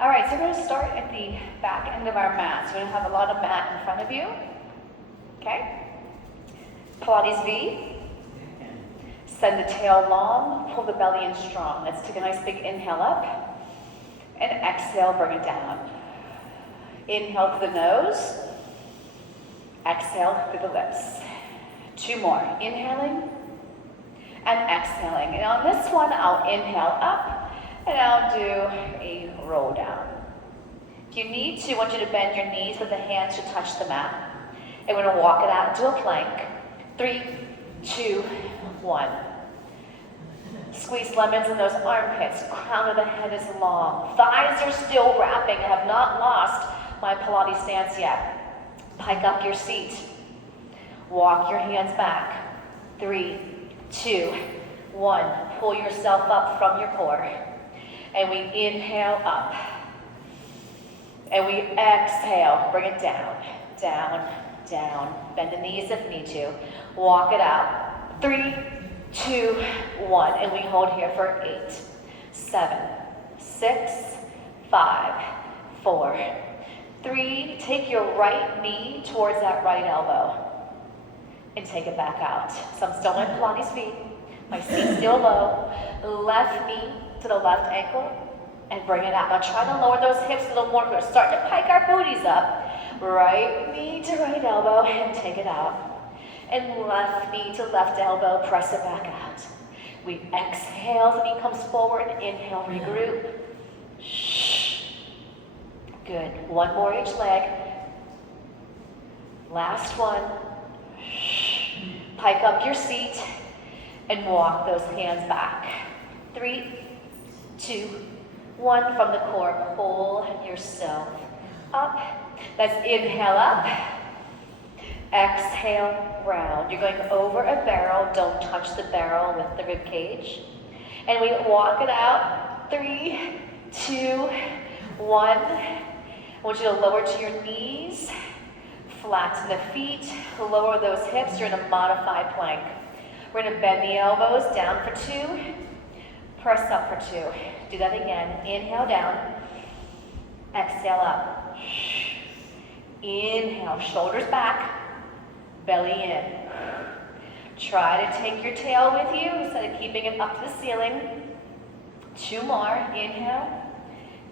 All right, so we're gonna start at the back end of our mat. So we're gonna have a lot of mat in front of you, okay? Pilates V. Send the tail long, pull the belly in strong. Let's take a nice big inhale up, and exhale, bring it down. Inhale through the nose, exhale through the lips. Two more, inhaling and exhaling. And on this one, I'll inhale up, and I'll do a roll down. If you need to, I want you to bend your knees so the hands should touch the mat. And we're gonna walk it out into a plank. 3, 2, 1. Squeeze lemons in those armpits. Crown of the head is long. Thighs are still wrapping. I have not lost my Pilates stance yet. Pike up your seat. Walk your hands back. 3, 2, 1. Pull yourself up from your core. And we inhale up. And we exhale. Bring it down, down, down. Bend the knees if need to. Walk it out. 3, 2, 1. And we hold here for 8, 7, 6, 5, 4, 3. Take your right knee towards that right elbow. And take it back out. So I'm still in Pilates feet. My seat's still low. Left knee to the left ankle. And bring it out. Now try to lower those hips a little more. We're starting to pike our booties up. Right knee to right elbow and take it out. And left knee to left elbow, press it back out. We exhale, the knee comes forward. Inhale, regroup. Shh. Good. One more each leg. Last one. Pike up your seat and walk those hands back. 3, 2, 1. From the core, pull yourself up. Let's inhale up. Exhale, round. You're going over a barrel. Don't touch the barrel with the rib cage. And we walk it out. 3, 2, 1. I want you to lower to your knees. Flatten the feet, lower those hips. You're in a modified plank. We're going to bend the elbows down for 2, press up for 2. Do that again. Inhale down, exhale up. Inhale, shoulders back, belly in. Try to take your tail with you instead of keeping it up to the ceiling. 2 more. Inhale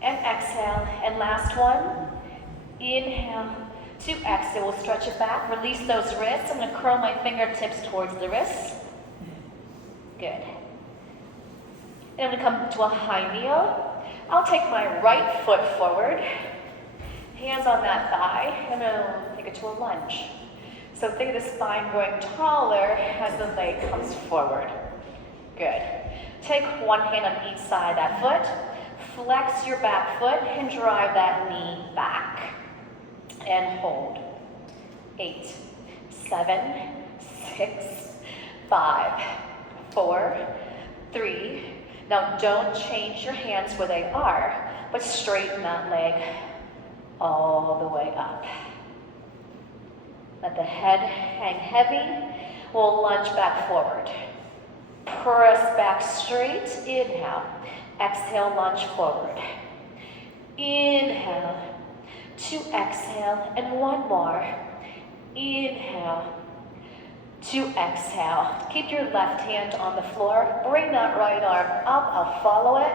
and exhale. And last one. Inhale to exhale. We'll stretch it back. Release those wrists. I'm going to curl my fingertips towards the wrists. Good. And I'm going to come to a high kneel. I'll take my right foot forward. Hands on that thigh. And I'm going to take it to a lunge. So think of the spine growing taller as the leg comes forward. Good. Take one hand on each side of that foot. Flex your back foot and drive that knee back. And hold. 8, 7, 6, 5, 4, 3. Now don't change your hands where they are, but straighten that leg all the way up. Let the head hang heavy. We'll lunge back forward. Press back straight. Inhale. Exhale, lunge forward. Inhale. 2, exhale, and 1 more. Inhale. 2, exhale. Keep your left hand on the floor. Bring that right arm up. I'll follow it.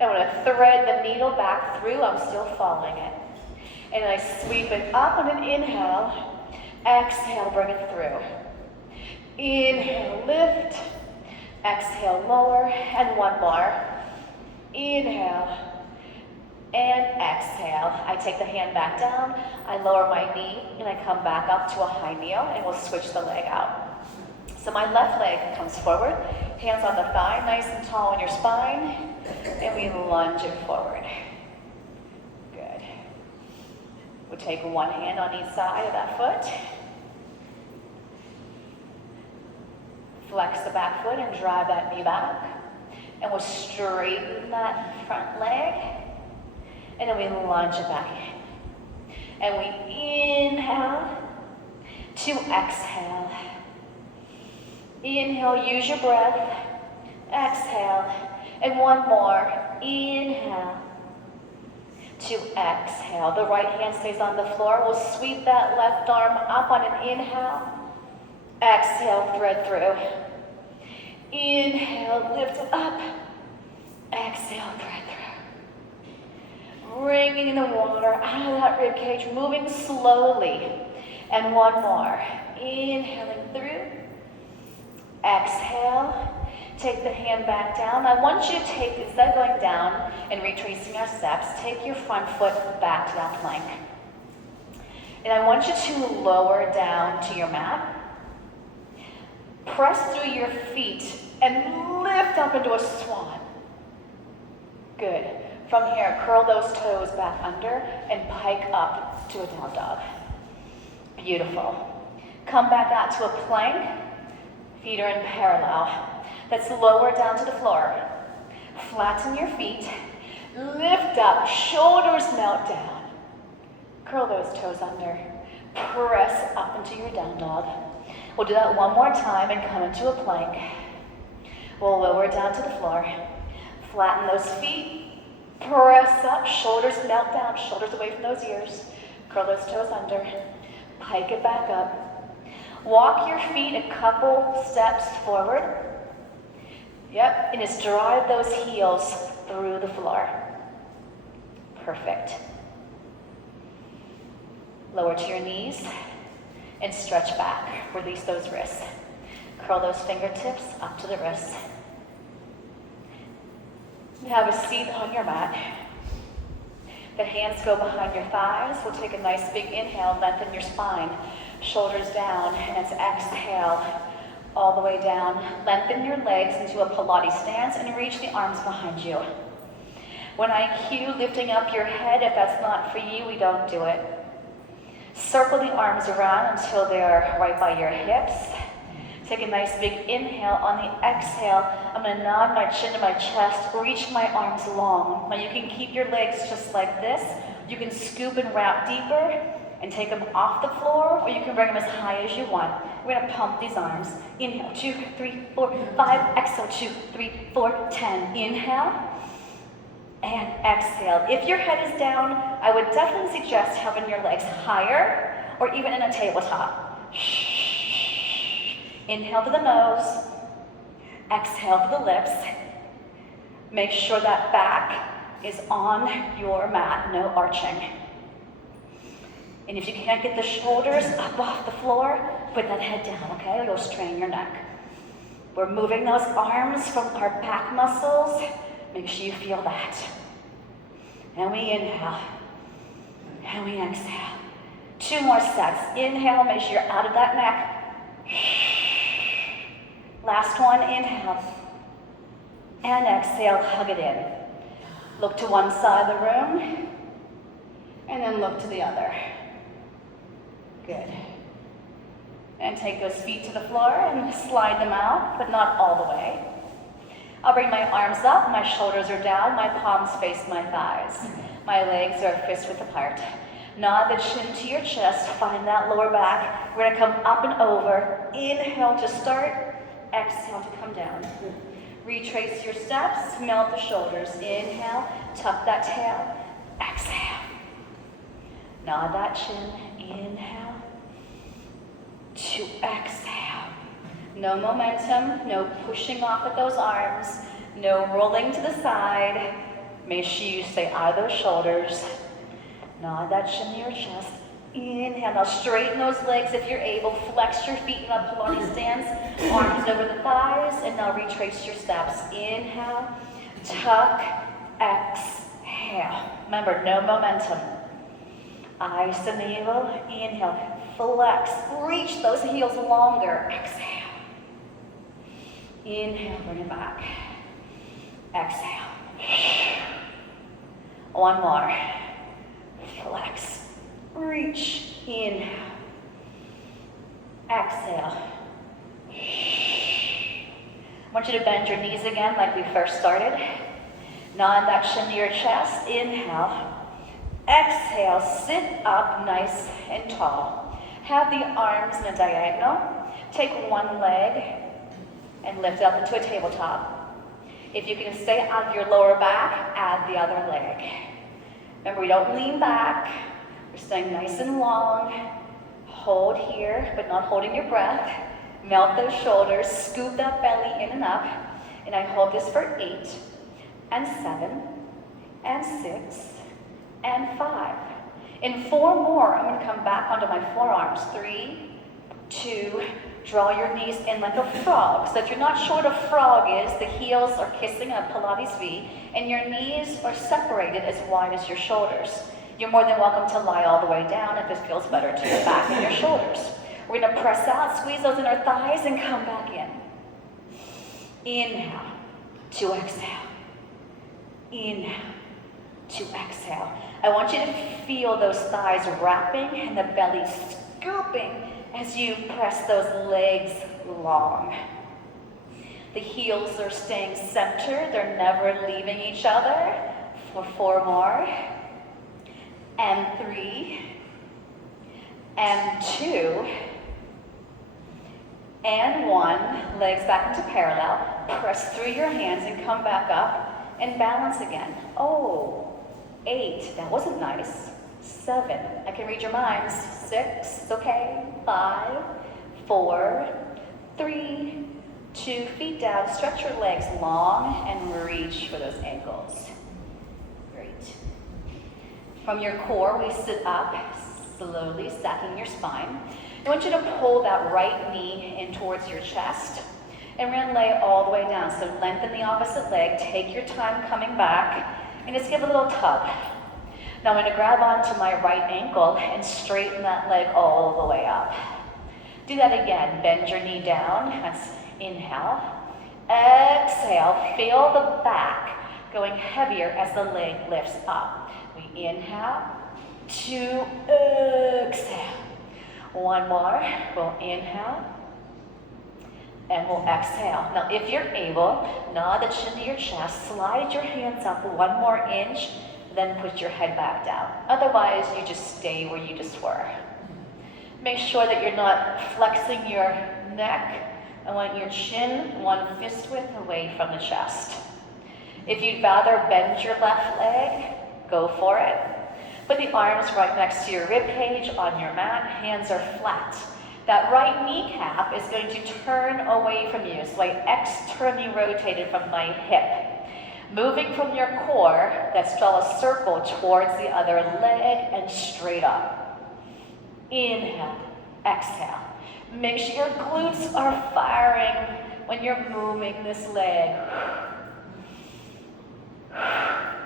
I'm going to thread the needle back through. I'm still following it. And I sweep it up on an inhale. Exhale, bring it through. Inhale, lift. Exhale, lower. And 1 more. Inhale. And exhale. I take the hand back down. I lower my knee. And I come back up to a high kneel. And we'll switch the leg out. So my left leg comes forward. Hands on the thigh. Nice and tall on your spine. And we lunge it forward. Good. We'll take one hand on each side of that foot. Flex the back foot and drive that knee back. And we'll straighten that front leg. And then we lunge it back in. And we inhale to exhale. Inhale, use your breath. Exhale. And 1 more. Inhale to exhale. The right hand stays on the floor. We'll sweep that left arm up on an inhale. Exhale, thread through. Inhale, lift it up. Exhale, thread through. Bringing the water out of that rib cage, moving slowly. And one more. Inhaling through. Exhale. Take the hand back down. I want you to take, instead of going down and retracing our steps, take your front foot back to that plank. And I want you to lower down to your mat. Press through your feet and lift up into a swan. Good. From here, curl those toes back under and pike up to a down dog. Beautiful. Come back out to a plank. Feet are in parallel. Let's lower down to the floor. Flatten your feet. Lift up. Shoulders melt down. Curl those toes under. Press up into your down dog. We'll do that one more time and come into a plank. We'll lower down to the floor. Flatten those feet. Press up. Shoulders melt down. Shoulders away from those ears. Curl those toes under. Pike it back up. Walk your feet a couple steps forward. Yep, and just drive those heels through the floor. Perfect. Lower to your knees and stretch back. Release those wrists. Curl those fingertips up to the wrists. Have a seat on your mat. The hands go behind your thighs. We'll take a nice big inhale, lengthen your spine. Shoulders down, and it's exhale. All the way down. Lengthen your legs into a Pilates stance and reach the arms behind you. When I cue lifting up your head, if that's not for you, we don't do it. Circle the arms around until they're right by your hips. Take a nice big inhale. On the exhale, I'm going to nod my chin to my chest, reach my arms long. Now you can keep your legs just like this. You can scoop and wrap deeper and take them off the floor, or you can bring them as high as you want. We're going to pump these arms. Inhale, 2, 3, 4, 5. Exhale, 2, 3, 4, 10. Inhale and exhale. If your head is down, I would definitely suggest having your legs higher or even in a tabletop. Inhale to the nose. Exhale to the lips. Make sure that back is on your mat, no arching. And if you can't get the shoulders up off the floor, put that head down, okay? Or you'll strain your neck. We're moving those arms from our back muscles. Make sure you feel that. And we inhale. And we exhale. 2 more sets. Inhale, make sure you're out of that neck. Last one, inhale. And exhale, hug it in. Look to one side of the room. And then look to the other. Good. And take those feet to the floor and slide them out, but not all the way. I'll bring my arms up, my shoulders are down, my palms face my thighs. My legs are fist width apart. Nod the chin to your chest, find that lower back. We're gonna come up and over. Inhale to start, exhale to come down. Retrace your steps, melt the shoulders. Inhale, tuck that tail, exhale. Nod that chin, inhale to exhale. No momentum, no pushing off with those arms, no rolling to the side. Make sure you stay out of those shoulders. Nod that chin to your chest. Inhale, now straighten those legs if you're able. Flex your feet in a Pilates stance. Arms over the thighs, and now retrace your steps. Inhale, tuck, exhale. Remember, no momentum. Eyes to navel, inhale, flex, reach those heels longer, exhale. Inhale, bring it back. Exhale. One more. Flex, reach, inhale. Exhale. I want you to bend your knees again like we first started. Nod that chin to your chest, inhale. Exhale, sit up nice and tall. Have the arms in a diagonal. Take one leg and lift up into a tabletop. If you can stay on your lower back, add the other leg. Remember, we don't lean back. We're staying nice and long. Hold here, but not holding your breath. Melt those shoulders, scoop that belly in and up. And I hold this for 8, and 7, and 6, and 5. In 4 more, I'm gonna come back onto my forearms. 3, 2, draw your knees in like a frog. So if you're not sure what a frog is, the heels are kissing a Pilates V, and your knees are separated as wide as your shoulders. You're more than welcome to lie all the way down if this feels better to your back and your shoulders. We're gonna press out, squeeze those inner thighs, and come back in. Inhale to exhale. Inhale to exhale. I want you to feel those thighs wrapping and the belly scooping as you press those legs long. The heels are staying centered. They're never leaving each other. For 4 more. And 3. And 2. And 1. Legs back into parallel. Press through your hands and come back up and balance again. Oh, 8. That wasn't nice. 7. I can read your minds. 6. Okay. 5, 4, 3, 2. Feet down. Stretch your legs long and reach for those ankles. Great. From your core, we sit up, slowly stacking your spine. I want you to pull that right knee in towards your chest. And we're gonna lay all the way down. So lengthen the opposite leg, take your time coming back, and just give a little tug. Now I'm gonna grab onto my right ankle and straighten that leg all the way up. Do that again, bend your knee down, that's inhale. Exhale, feel the back going heavier as the leg lifts up. We inhale, 2, exhale. 1 more, we'll inhale, and we'll exhale. Now if you're able, nod the chin to your chest, slide your hands up 1 more inch, then put your head back down. Otherwise, you just stay where you just were. Make sure that you're not flexing your neck. I want your chin 1 fist width away from the chest. If you'd rather bend your left leg, go for it. Put the arms right next to your rib cage on your mat, hands are flat. That right kneecap is going to turn away from you, so I externally rotated from my hip. Moving from your core, let's draw a circle towards the other leg and straight up. Inhale, exhale. Make sure your glutes are firing when you're moving this leg.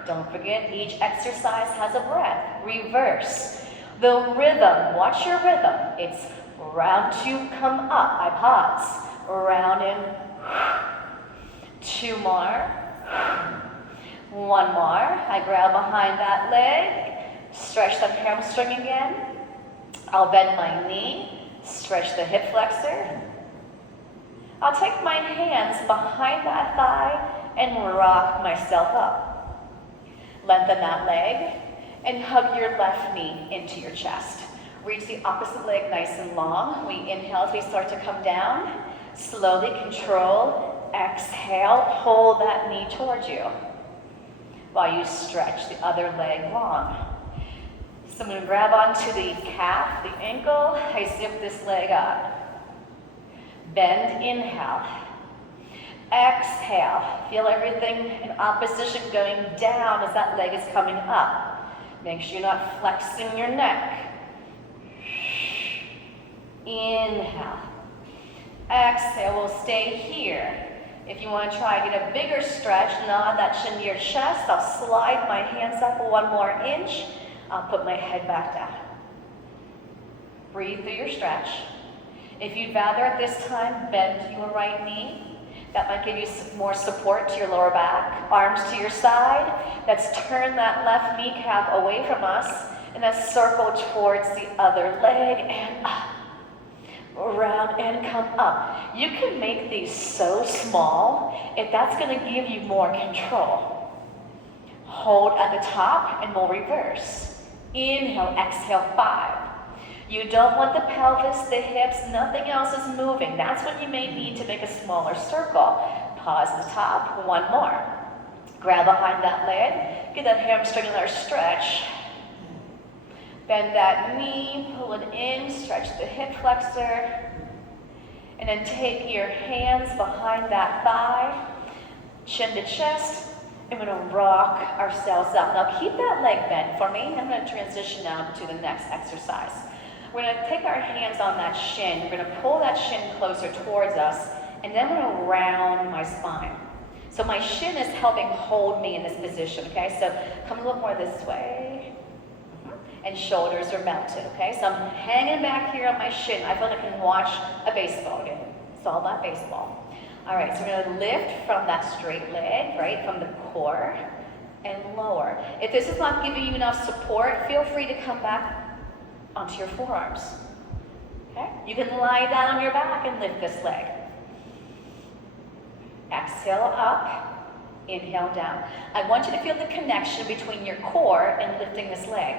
Don't forget, each exercise has a breath. Reverse. The rhythm, watch your rhythm. It's round 2, come up. I pause. Round in. 2 more. 1 more. I grab behind that leg. Stretch the hamstring again. I'll bend my knee. Stretch the hip flexor. I'll take my hands behind that thigh and rock myself up. Lengthen that leg and hug your left knee into your chest. Reach the opposite leg nice and long. We inhale as we start to come down. Slowly control, exhale, hold that knee towards you while you stretch the other leg long. So I'm going to grab onto the calf, the ankle. I zip this leg up. Bend, inhale. Exhale. Feel everything in opposition going down as that leg is coming up. Make sure you're not flexing your neck. Inhale. Exhale. We'll stay here. If you want to try to get a bigger stretch, nod that chin to your chest. I'll slide my hands up 1 more inch. I'll put my head back down. Breathe through your stretch. If you'd rather at this time bend your right knee, that might give you more support to your lower back. Arms to your side. Let's turn that left kneecap away from us and let's circle towards the other leg and up. Around and come up. You can make these so small if that's going to give you more control. Hold at the top and we'll reverse. Inhale, exhale, 5. You don't want the pelvis, the hips, nothing else is moving. That's when you may need to make a smaller circle. Pause at the top, 1 more. Grab behind that leg, get that hamstring in there, stretch. Bend that knee, pull it in, stretch the hip flexor. And then take your hands behind that thigh, chin to chest. And we're gonna rock ourselves up. Now keep that leg bent for me. I'm gonna transition now to the next exercise. We're gonna take our hands on that shin. We're gonna pull that shin closer towards us, and then we're gonna round my spine. So my shin is helping hold me in this position, okay? So come a little more this way. And shoulders are mounted, okay? So I'm hanging back here on my shin. I feel like I can watch a baseball game. It's all about baseball. All right, so we're gonna lift from that straight leg, right? From the core and lower. If this is not giving you enough support, feel free to come back onto your forearms, okay? You can lie down on your back and lift this leg. Exhale up, inhale down. I want you to feel the connection between your core and lifting this leg.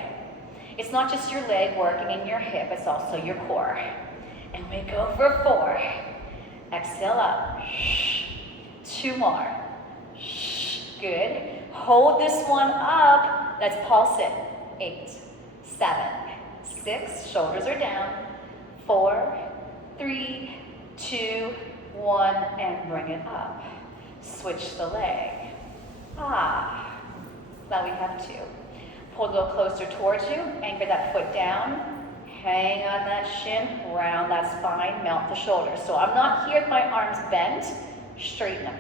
It's not just your leg working in your hip, it's also your core. And we go for 4. Exhale up. 2 more. Good. Hold this one up. Let's pulse it. 8, 7, 6. Shoulders are down. 4, 3, 2, 1, and bring it up. Switch the leg. Now we have 2. Pull a little closer towards you. Anchor that foot down. Hang on that shin. Round that spine. Melt the shoulders. So I'm not here with my arms bent. Straighten them.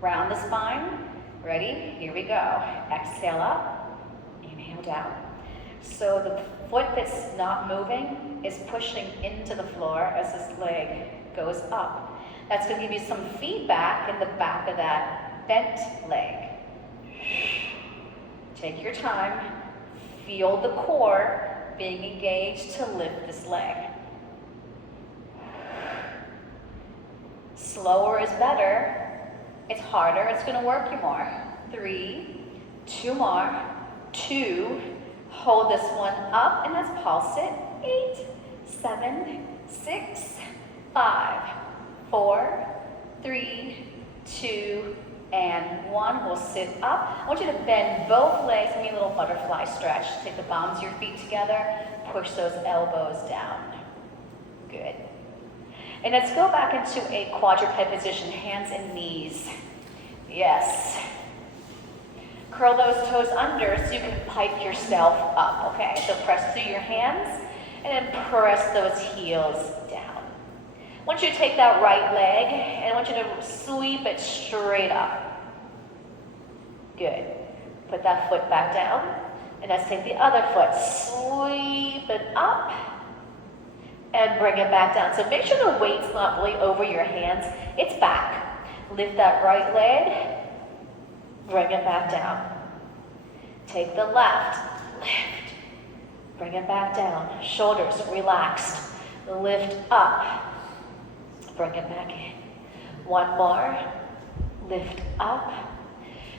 Round the spine. Ready? Here we go. Exhale up. Inhale down. So the foot that's not moving is pushing into the floor as this leg goes up. That's going to give you some feedback in the back of that bent leg. Take your time. Feel the core being engaged to lift this leg. Slower is better. It's harder, it's going to work you more. 3, 2 more. 2. Hold this one up and let's pulse it. 8, 7, 6, 5, 4, 3, 2, and 1. We'll sit up. I want you to bend both legs. Give me a little butterfly stretch. Take the palms of your feet together. Push those elbows down. Good. And let's go back into a quadruped position, hands and knees. Yes. Curl those toes under so you can pipe yourself up, okay? So press through your hands and then press those heels down. I want you to take that right leg and I want you to sweep it straight up. Good. Put that foot back down and let's take the other foot. Sweep it up and bring it back down. So make sure the weight's not really over your hands. It's back. Lift that right leg. Bring it back down. Take the left. Lift. Bring it back down. Shoulders relaxed. Lift up. Bring it back in. 1 more. Lift up.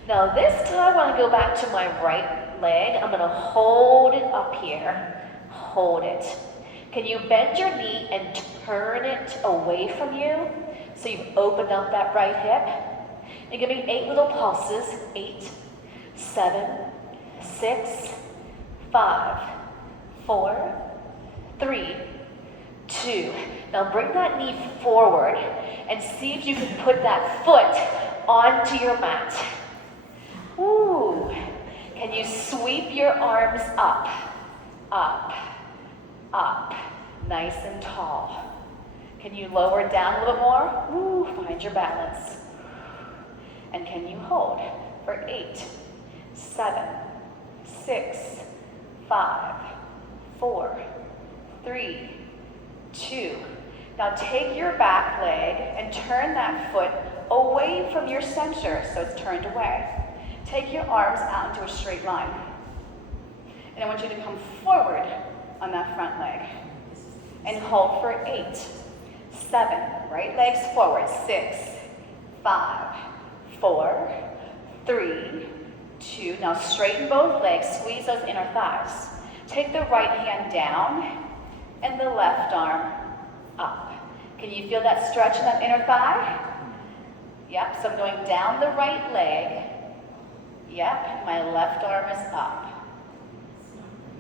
Now this time when I go back to my right leg, I'm going to hold it up here. Hold it. Can you bend your knee and turn it away from you so you've opened up that right hip? And give me 8 little pulses. 8, 7, 6, 5, 4, 3, 2. Now bring that knee forward and see if you can put that foot onto your mat. Ooh. Can you sweep your arms up, up, up, nice and tall. Can you lower down a little more? Ooh, find your balance. And can you hold for 8, 7, 6, 5, 4, 3, 2. Now take your back leg and turn that foot away from your center so it's turned away. Take your arms out into a straight line. And I want you to come forward on that front leg. And hold for 8, 7, right legs forward, 6, 5, 4, 3, 2. Now straighten both legs, squeeze those inner thighs. Take the right hand down and the left arm up. Can you feel that stretch in that inner thigh? Yep, so I'm going down the right leg Yep, my left arm is up.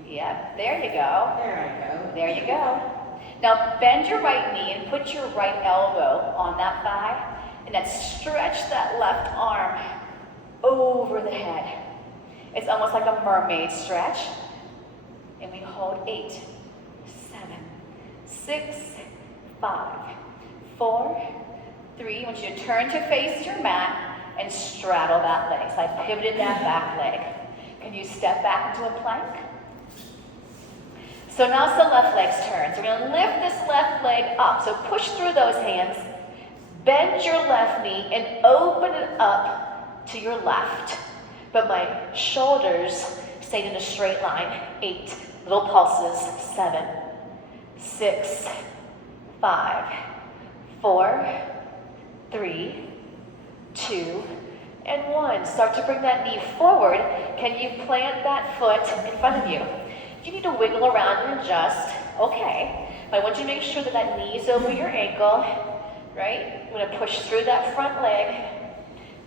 Yep, there you go. There I go. There you go. Now bend your right knee and put your right elbow on that thigh, and then stretch that left arm over the head. It's almost like a mermaid stretch. And we hold 8, 7, 6, 5, 4, 3. I want you to turn to face your mat and straddle that leg. So I pivoted that back leg. Can you step back into a plank? So now it's the left leg's turn. So we're going to lift this left leg up. So push through those hands, bend your left knee, and open it up to your left. But my shoulders stayed in a straight line. 8, little pulses. 7, 6, 5, 4, 3, 2, and 1. Start to bring that knee forward. Can you plant that foot in front of you? If you need to wiggle around and adjust, okay. But I want you to make sure that that knee is over your ankle, right? I'm going to push through that front leg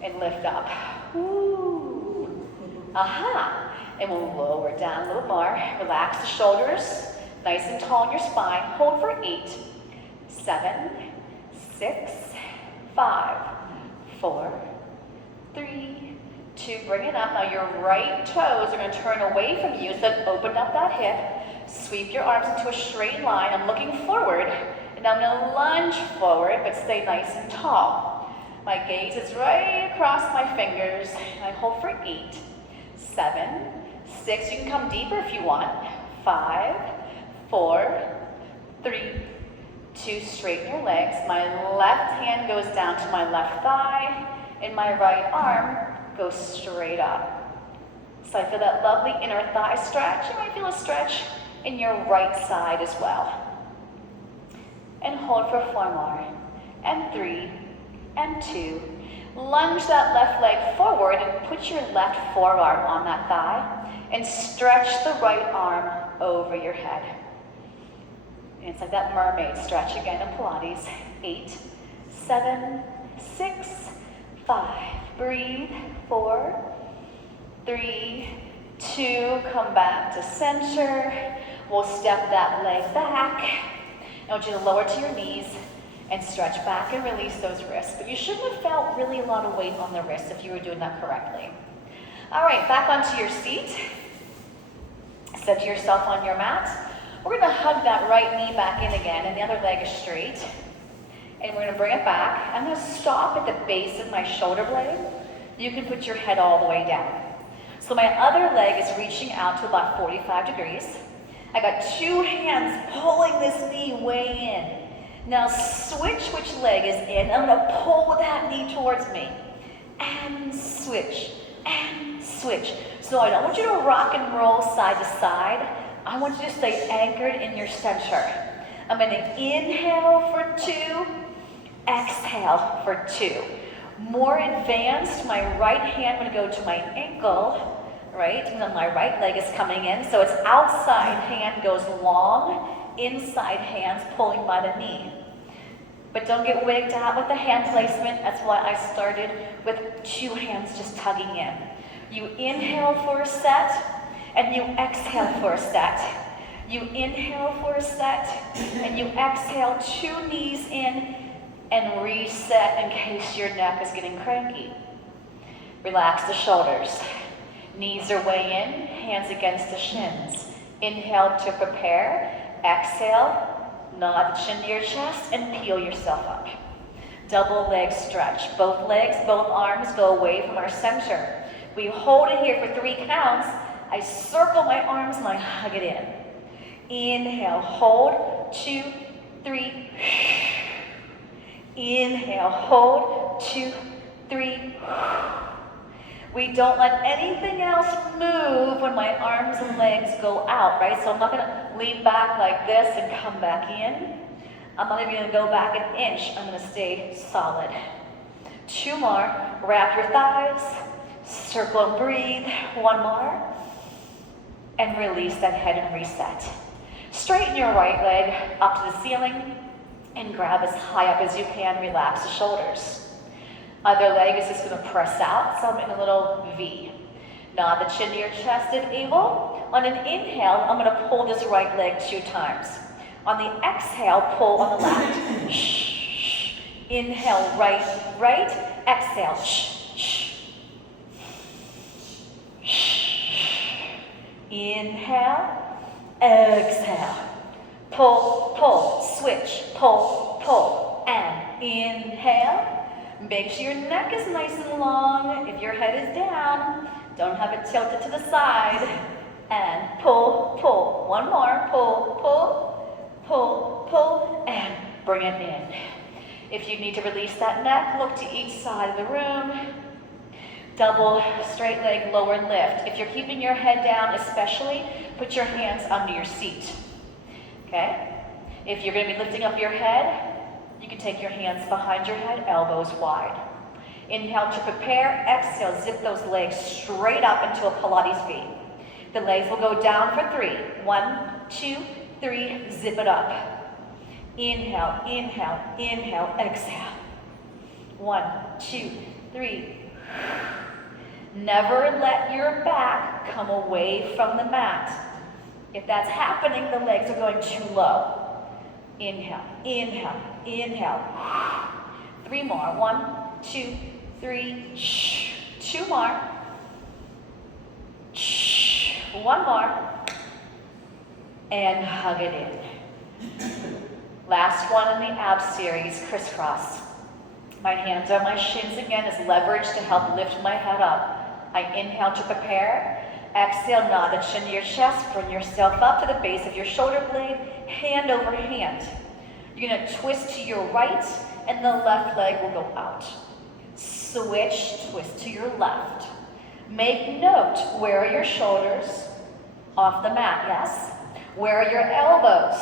and lift up. Ooh. Aha. And we'll lower down a little more. Relax the shoulders, nice and tall in your spine. Hold for 8, 7, 6, 5, 4, 3, 2. Bring it up. Now your right toes are going to turn away from you, so open up that hip. Sweep your arms into a straight line. I'm looking forward, and now I'm going to lunge forward, but stay nice and tall. My gaze is right across my fingers, and I hold for 8, 7, 6. You can come deeper if you want. 5, 4, 3, 2. Straighten your legs. My left hand goes down to my left thigh, and my right arm goes straight up. So I feel that lovely inner thigh stretch. You might feel a stretch in your right side as well. And hold for 4 more. And 3, and 2. Lunge that left leg forward and put your left forearm on that thigh and stretch the right arm over your head. And it's like that mermaid stretch again in Pilates. 8, 7, 6, 5. Breathe. 4, 3, 2. Come back to center. We'll step that leg back. I want you to lower to your knees and stretch back and release those wrists. But you shouldn't have felt really a lot of weight on the wrists if you were doing that correctly. All right, back onto your seat. Center yourself on your mat. We're going to hug that right knee back in again, and the other leg is straight. And we're going to bring it back. I'm going to stop at the base of my shoulder blade. You can put your head all the way down. So my other leg is reaching out to about 45 degrees. I got 2 hands pulling this knee way in. Now switch which leg is in. I'm going to pull that knee towards me. And switch. And switch. So I don't want you to rock and roll side to side. I want you to stay anchored in your center. I'm going to inhale for 2. Exhale for 2. More advanced, my right hand, I'm going to go to my ankle, right? And then my right leg is coming in. So it's outside hand goes long, inside hands pulling by the knee. But don't get wigged out with the hand placement. That's why I started with 2 hands just tugging in. You inhale for a set, and you exhale for a set. You inhale for a set, and you exhale 2 knees in, and reset in case your neck is getting cranky. Relax the shoulders. Knees are way in, hands against the shins. Inhale to prepare. Exhale, nod the chin to your chest and peel yourself up. Double leg stretch. Both legs, both arms go away from our center. We hold it here for 3 counts. I circle my arms and I hug it in. Inhale, hold, 2, 3. Inhale, hold, 2, 3. We don't let anything else move when my arms and legs go out, right? So I'm not going to lean back like this and come back in. I'm not even going to go back an inch. I'm going to stay solid. 2 more. Wrap your thighs. Circle and breathe. 1 more. And release that head and reset. Straighten your right leg up to the ceiling and grab as high up as you can. Relax the shoulders. Other leg is just going to press out, so I'm in a little V. Nod the chin to your chest if able. On an inhale, I'm going to pull this right leg 2 times. On the exhale, pull on the left. Shh. Inhale, right, right. Exhale, shh. Inhale, exhale. Pull, pull, switch, pull, pull. And inhale. Make sure your neck is nice and long. If your head is down, don't have it tilted to the side. And pull, pull. One more. Pull, pull, pull, pull, and bring it in. If you need to release that neck, look to each side of the room. Double straight leg, lower lift. If you're keeping your head down, especially, put your hands under your seat. Okay? If you're going to be lifting up your head, you can take your hands behind your head, elbows wide. Inhale to prepare. Exhale, zip those legs straight up into a Pilates V. The legs will go down for 3. 1, 2, 3. Zip it up. Inhale, inhale, inhale, exhale. 1, 2, 3. Never let your back come away from the mat. If that's happening, the legs are going too low. Inhale, inhale, inhale. 3 more. 1, 2, 3. 2 more. 1 more. And hug it in. Last one in the abs series, crisscross. My hands on my shins again as leverage to help lift my head up. I inhale to prepare. Exhale, nod the chin to your chest. Bring yourself up to the base of your shoulder blade, hand over hand. You're going to twist to your right, and the left leg will go out. Switch, twist to your left. Make note, where are your shoulders? Off the mat, yes? Where are your elbows?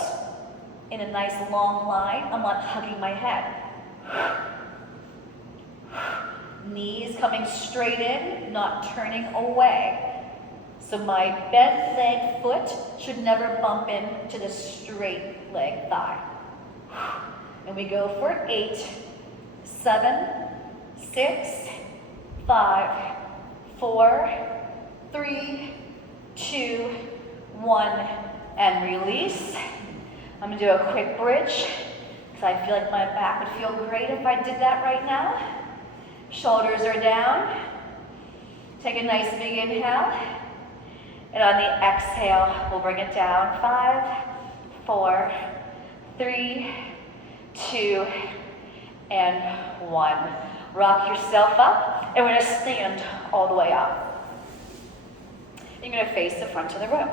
In a nice long line. I'm not hugging my head. Knees coming straight in, not turning away. So my bent leg foot should never bump into the straight leg thigh. And we go for 8, 7, 6, 5, 4, 3, 2, 1, and release. I'm going to do a quick bridge because I feel like my back would feel great if I did that right now. Shoulders are down. Take a nice big inhale. And on the exhale, we'll bring it down. 5, 4, 3, 2, and 1. Rock yourself up, and we're going to stand all the way up. You're going to face the front of the room.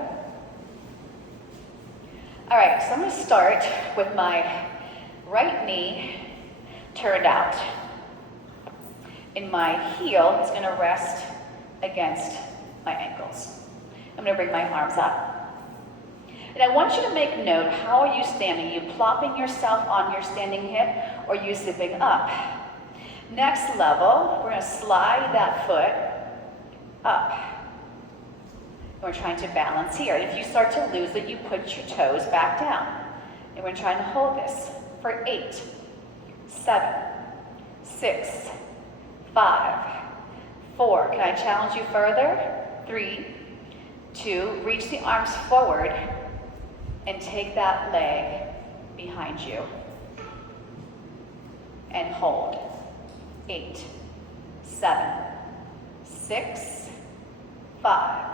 All right, so I'm going to start with my right knee turned out. And my heel is going to rest against my ankles. I'm going to bring my arms up. And I want you to make note, how are you standing? Are you plopping yourself on your standing hip, or are you zipping up? Next level, we're going to slide that foot up. And we're trying to balance here. And if you start to lose it, you put your toes back down. And we're trying to hold this for 8, 7, 6, 5, 4. Can I challenge you further? 3, 2. Reach the arms forward and take that leg behind you. And hold. 8, 7, 6, 5,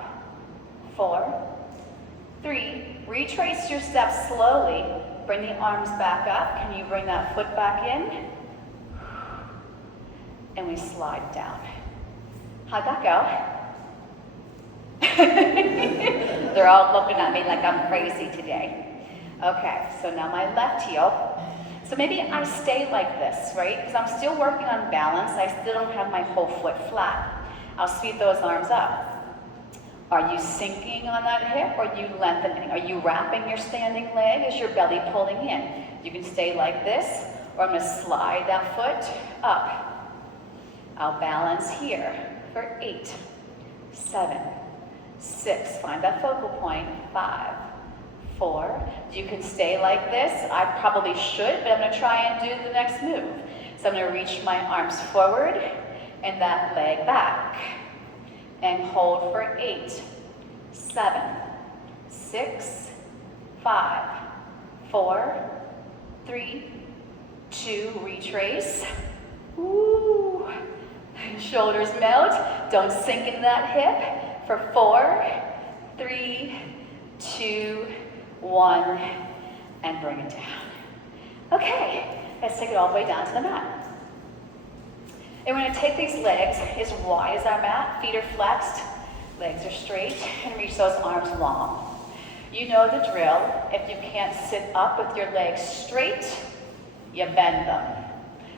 4, 3. Retrace your steps slowly. Bring the arms back up. Can you bring that foot back in? And we slide down. How'd that go? They're all looking at me like I'm crazy today. Okay, so now my left heel. So maybe I stay like this, right? Because I'm still working on balance. I still don't have my whole foot flat. I'll sweep those arms up. Are you sinking on that hip, or are you lengthening? Are you wrapping your standing leg? Is your belly pulling in? You can stay like this, or I'm going to slide that foot up. I'll balance here for 8, 7, 6. Find that focal point. 5, 4. You can stay like this. I probably should, but I'm going to try and do the next move. So I'm going to reach my arms forward and that leg back. And hold for 8, 7, 6, 5, 4, 3, 2, retrace. Woo. Shoulders melt. Don't sink in that hip. For 4, 3, 2, 1, and bring it down. Okay, let's take it all the way down to the mat. And we're going to take these legs as wide as our mat, feet are flexed, legs are straight, and reach those arms long. You know the drill. If you can't sit up with your legs straight, you bend them.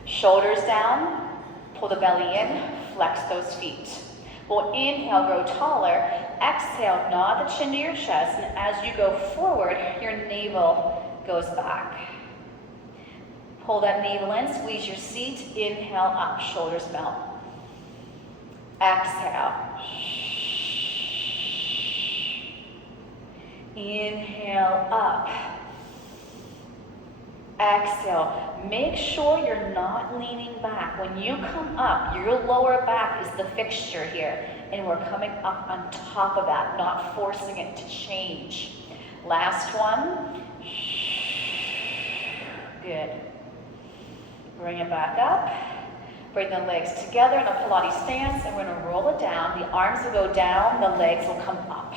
Shoulders down, pull the belly in, flex those feet. We'll inhale, grow taller. Exhale, nod the chin to your chest, and as you go forward, your navel goes back. Pull that navel in, squeeze your seat, inhale up, shoulders melt. Exhale. Inhale up. Exhale. Make sure you're not leaning back. When you come up, your lower back is the fixture here, and we're coming up on top of that, not forcing it to change. Last one. Good. Bring it back up. Bring the legs together in a Pilates stance, and we're going to roll it down. The arms will go down, the legs will come up.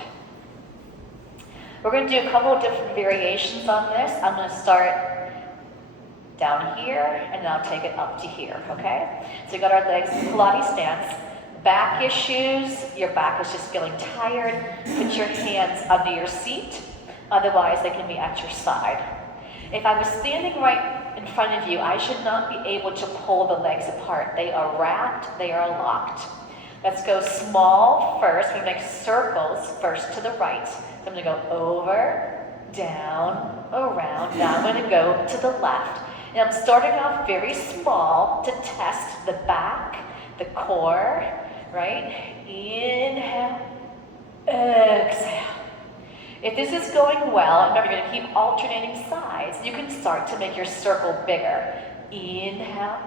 We're going to do a couple of different variations on this. I'm going to start down here, and then I'll take it up to here, okay? So we got our legs in Pilates stance. Back issues, your back is just feeling tired. Put your hands under your seat. Otherwise, they can be at your side. If I was standing right in front of you, I should not be able to pull the legs apart. They are wrapped, they are locked. Let's go small first. We make circles first to the right. So I'm going to go over, down, around. Now I'm going to go to the left. And I'm starting off very small to test the back, the core, right? Inhale, exhale. If this is going well, remember you're going to keep alternating sides, you can start to make your circle bigger. Inhale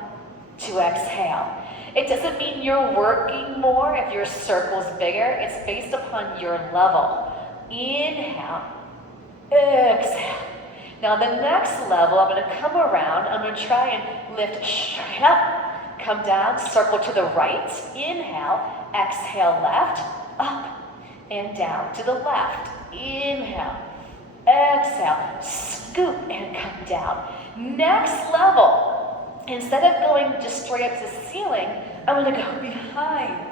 to exhale. It doesn't mean you're working more if your circle's bigger. It's based upon your level. Inhale, exhale. Now the next level, I'm going to come around. I'm going to try and lift straight up. Come down, circle to the right. Inhale, exhale left, up and down to the left. Inhale, exhale, scoop and come down. Next level, instead of going just straight up to the ceiling, I'm going to go behind.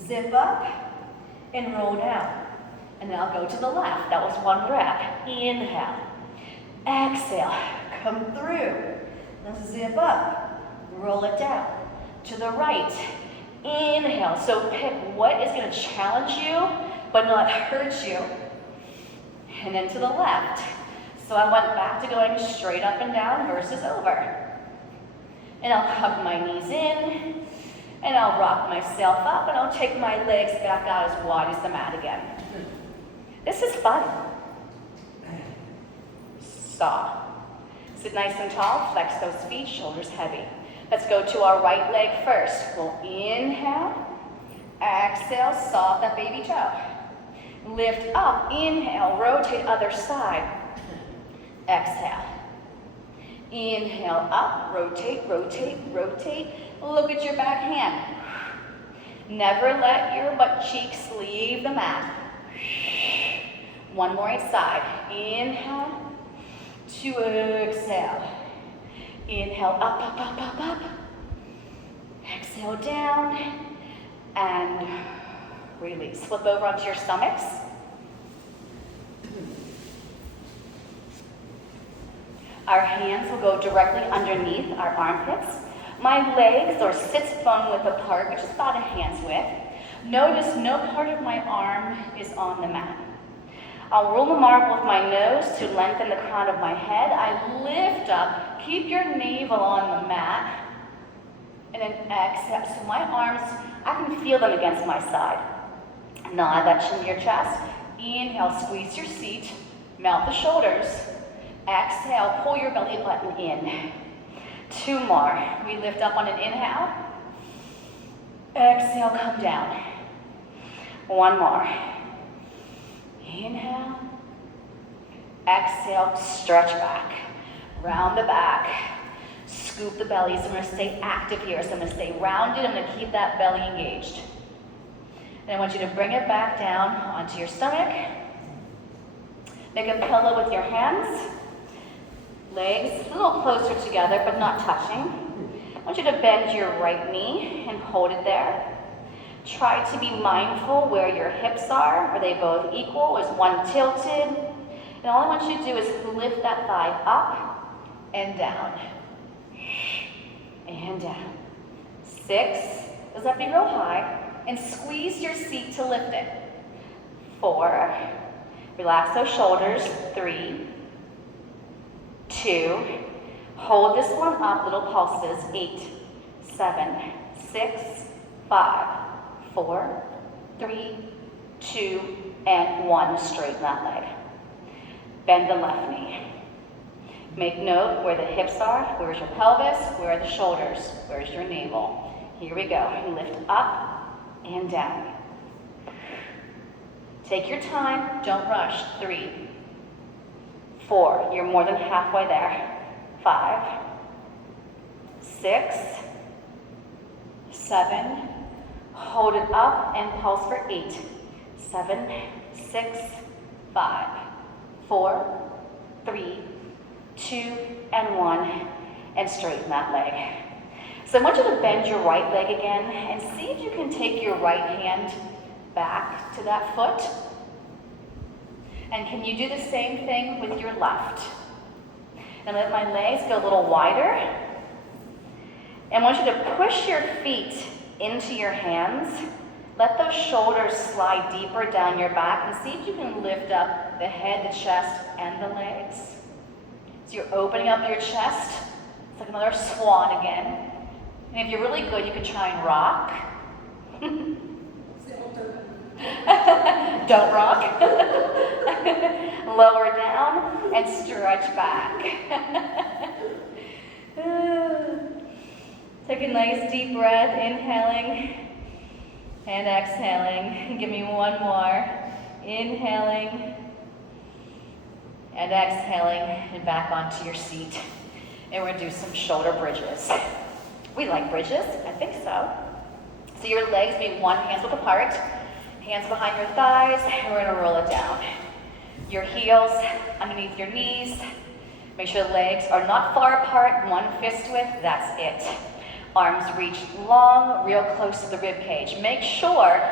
Zip up and roll down. And then I'll go to the left. That was one rep. Inhale, exhale, come through. Now zip up, roll it down. To the right, inhale. So pick what is going to challenge you but not hurt you. And then to the left. So I went back to going straight up and down versus over. And I'll hug my knees in, and I'll rock myself up, and I'll take my legs back out as wide as the mat again. This is fun. Saw. Sit nice and tall, flex those feet, shoulders heavy. Let's go to our right leg first. We'll inhale, exhale, soft that baby toe. Lift up, inhale, rotate other side. Exhale. Inhale up, rotate, rotate, rotate. Look at your back hand. Never let your butt cheeks leave the mat. One more each side. Inhale to exhale. Inhale up, up, up, up, up. Exhale down and release. Flip over onto your stomachs. Our hands will go directly underneath our armpits. My legs are sits bone width apart, which is about a hand's width. Notice no part of my arm is on the mat. I'll roll the marble with my nose to lengthen the crown of my head. I lift up, keep your navel on the mat, and then exhale. So my arms, I can feel them against my side. Nod that chin to your chest. Inhale, squeeze your seat, melt the shoulders. Exhale, pull your belly button in. 2 more. We lift up on an inhale. Exhale, come down. One more. Inhale. Exhale, stretch back. Round the back. Scoop the belly. So I'm going to stay active here. So I'm going to stay rounded. I'm going to keep that belly engaged. And I want you to bring it back down onto your stomach. Make a pillow with your hands. Legs a little closer together, but not touching. I want you to bend your right knee and hold it there. Try to be mindful where your hips are. Are they both equal? Is one tilted? And all I want you to do is lift that thigh up and down. And down. 6. Does that be real high? And squeeze your seat to lift it. 4. Relax those shoulders. 3. 2. Hold this one up, little pulses. 8, 7, 6, 5, 4, 3, 2, and 1. Straighten that leg. Bend the left knee. Make note where the hips are, where's your pelvis, where are the shoulders, where's your navel. Here we go. Lift up and down. Take your time, don't rush. 3, 4, you're more than halfway there. 5, 6, 7, hold it up and pulse for 8, 7, 6, 5, 4, 3, 2, and 1, and straighten that leg. So I want you to bend your right leg again and see if you can take your right hand back to that foot. And can you do the same thing with your left? And let my legs go a little wider. And I want you to push your feet into your hands. Let those shoulders slide deeper down your back and see if you can lift up the head, the chest, and the legs. So you're opening up your chest. It's like another swan again. And if you're really good, you can try and rock. Don't rock. Lower down and stretch back. Take a nice deep breath, inhaling and exhaling. Give me one more. Inhaling and exhaling, and back onto your seat. And we're going to do some shoulder bridges. We like bridges, I think so. So your legs be one hand width apart, hands behind your thighs, and we're going to roll it down. Your heels underneath your knees. Make sure the legs are not far apart, one fist width, that's it. Arms reach long, real close to the rib cage. Make sure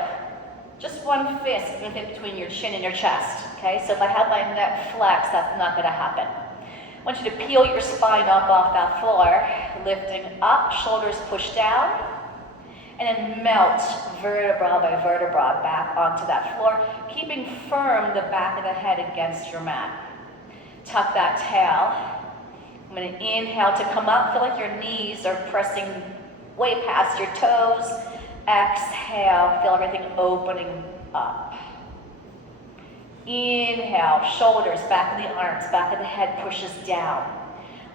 just one fist is going to fit between your chin and your chest. Okay, so if I have my neck flexed, that's not going to happen. I want you to peel your spine up off that floor, lifting up, shoulders push down, and then melt vertebra by vertebra back onto that floor, keeping firm the back of the head against your mat. Tuck that tail. I'm going to inhale to come up. Feel like your knees are pressing way past your toes. Exhale, feel everything opening up. Inhale, shoulders, back of the arms, back of the head pushes down.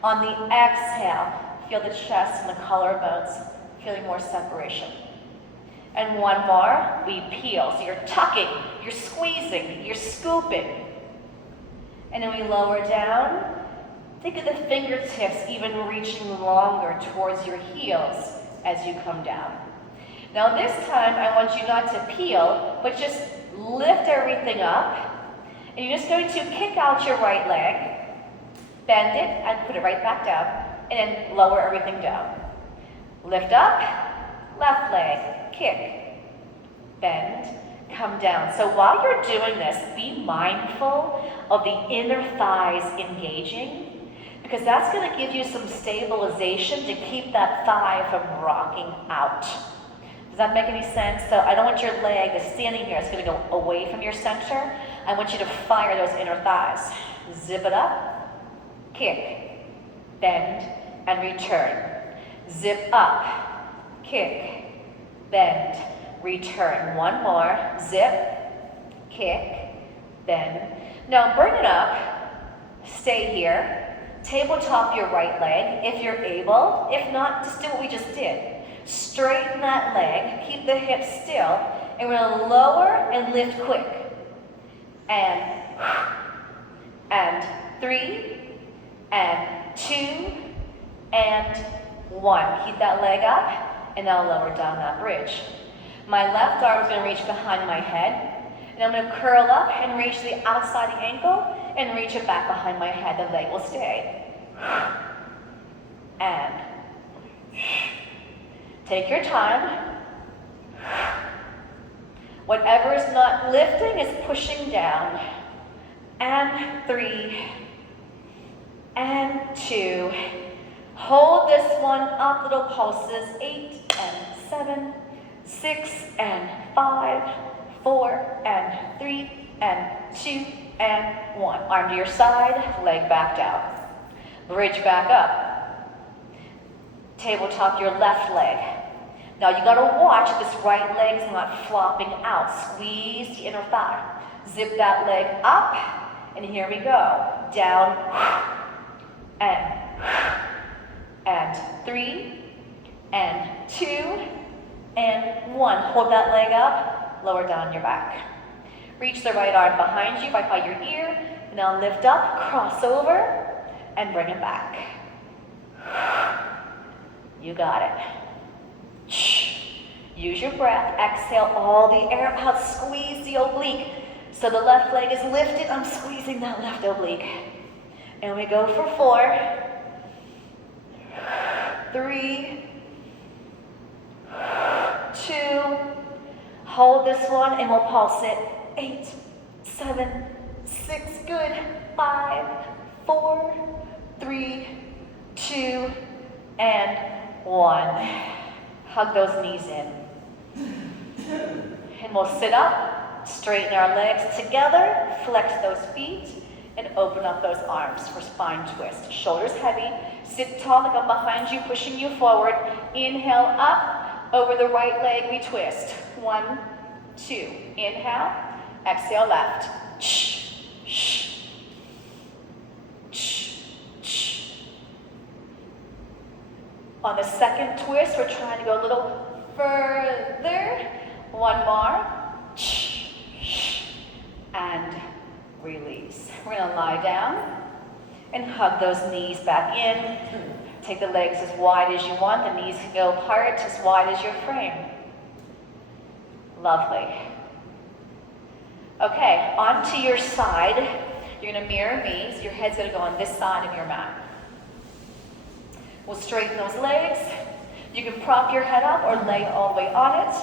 On the exhale, feel the chest and the collarbones, feeling more separation. And one more, we peel. So you're tucking, you're squeezing, you're scooping. And then we lower down. Think of the fingertips even reaching longer towards your heels as you come down. Now this time, I want you not to peel, but just lift everything up. And you're just going to kick out your right leg, bend it, and put it right back down, and then lower everything down. Lift up, left leg, kick, bend, come down. So while you're doing this, be mindful of the inner thighs engaging, because that's going to give you some stabilization to keep that thigh from rocking out. Does that make any sense? So I don't want your leg that's standing here, it's going to go away from your center. I want you to fire those inner thighs. Zip it up, kick, bend, and return. Zip up, kick, bend, return. One more. Zip, kick, bend. Now bring it up. Stay here. Tabletop your right leg if you're able. If not, just do what we just did. Straighten that leg. Keep the hips still. And we're gonna lower and lift quick. And 3, and 2, and 1. Keep that leg up, and now lower down that bridge. My left arm is gonna reach behind my head, and I'm gonna curl up and reach the outside of the ankle, and reach it back behind my head. The leg will stay. And take your time. Whatever is not lifting is pushing down. And 3, and 2. Hold this one up, little pulses. 8 and 7, 6 and 5, 4 and 3 and 2 and 1. Arm to your side, leg back down. Bridge back up. Tabletop your left leg. Now you gotta watch this right leg is not flopping out. Squeeze the inner thigh. Zip that leg up, and here we go. Down, and 3, and 2, and 1. Hold that leg up, lower down your back. Reach the right arm behind you, right by your ear, and now lift up, cross over, and bring it back. You got it. Use your breath. Exhale all the air out. Squeeze the oblique. So the left leg is lifted. I'm squeezing that left oblique. And we go for 4, 3, 2. Hold this one and we'll pulse it. 8, 7, 6. Good. 5, 4, 3, 2, and 1. Hug those knees in. And we'll sit up, straighten our legs together, flex those feet, and open up those arms for spine twist. Shoulders heavy. Sit tall like I'm behind you, pushing you forward. Inhale up, over the right leg we twist. 1, 2. Inhale, exhale left. On the second twist, we're trying to go a little further. 1 more. And release. We're gonna lie down and hug those knees back in. Take the legs as wide as you want. The knees can go apart as wide as your frame. Lovely. Okay, onto your side. You're gonna mirror me, so your head's gonna go on this side of your mat. We'll straighten those legs. You can prop your head up or lay all the way on it.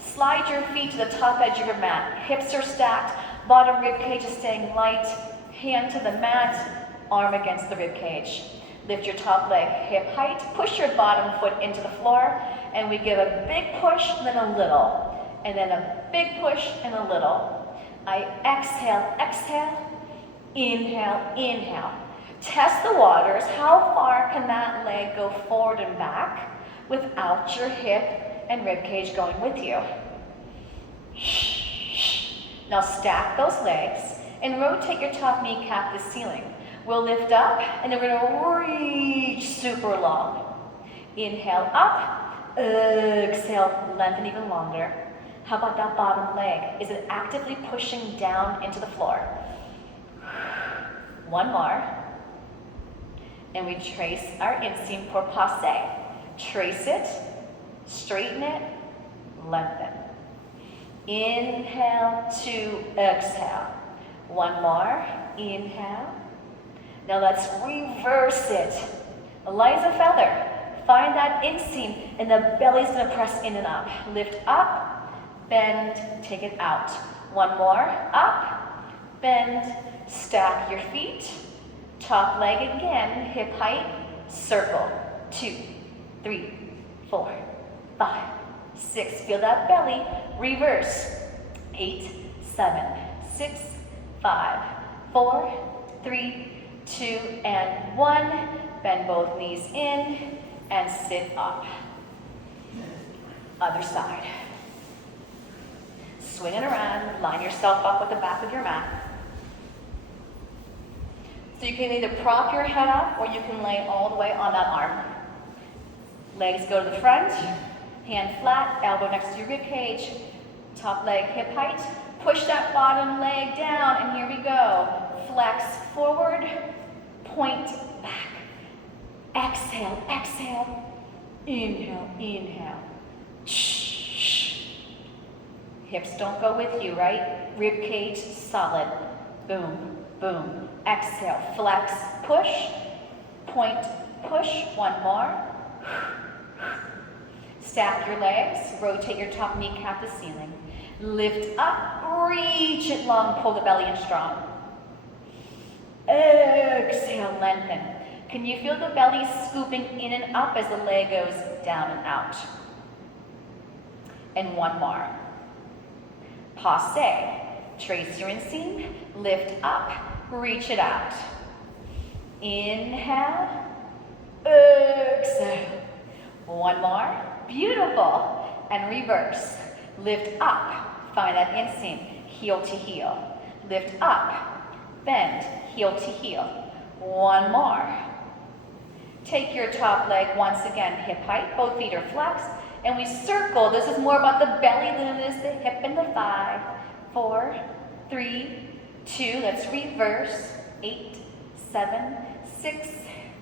Slide your feet to the top edge of your mat. Hips are stacked. Bottom rib cage is staying light. Hand to the mat. Arm against the rib cage. Lift your top leg hip height. Push your bottom foot into the floor. And we give a big push, then a little. And then a big push and a little. I exhale, exhale. Inhale, inhale. Test the waters. How far can that leg go forward and back without your hip and rib cage going with you? Now stack those legs and rotate your top kneecap to the ceiling. We'll lift up and then we're gonna reach super long. Inhale up, exhale, lengthen even longer. How about that bottom leg? Is it actively pushing down into the floor? 1 more. And we trace our inseam pour passe. Trace it, straighten it, lengthen. Inhale to exhale. 1 more, inhale. Now let's reverse it. Light as a feather. Find that inseam and the belly's gonna press in and up. Lift up, bend, take it out. 1 more, up, bend, stack your feet. Top leg again, hip height, circle. 2, 3, 4, 5, 6. Feel that belly. Reverse. 8, 7, 6, 5, 4, 3, 2, and 1. Bend both knees in and sit up. Other side. Swing it around. Line yourself up with the back of your mat. So you can either prop your head up or you can lay all the way on that arm. Legs go to the front, hand flat, elbow next to your rib cage. Top leg hip height. Push that bottom leg down, and here we go. Flex forward, point back. Exhale, exhale. Inhale, inhale. Shh. Hips don't go with you, right? Rib cage solid. Boom, boom. Exhale, flex, push, point, push. One more. Stack your legs, rotate your top kneecap to ceiling. Lift up, reach it long, pull the belly in strong. Exhale, lengthen. Can you feel the belly scooping in and up as the leg goes down and out? And one more. Passe. Trace your inseam, lift up, reach it out. Inhale, exhale. One more. Beautiful. And reverse. Lift up, find that inseam, heel to heel. Lift up, bend, heel to heel. One more. Take your top leg once again, hip height, both feet are flexed, and we circle. This is more about the belly than it is the hip and the thigh. 4, 3, 2, let's reverse. 8, 7, 6,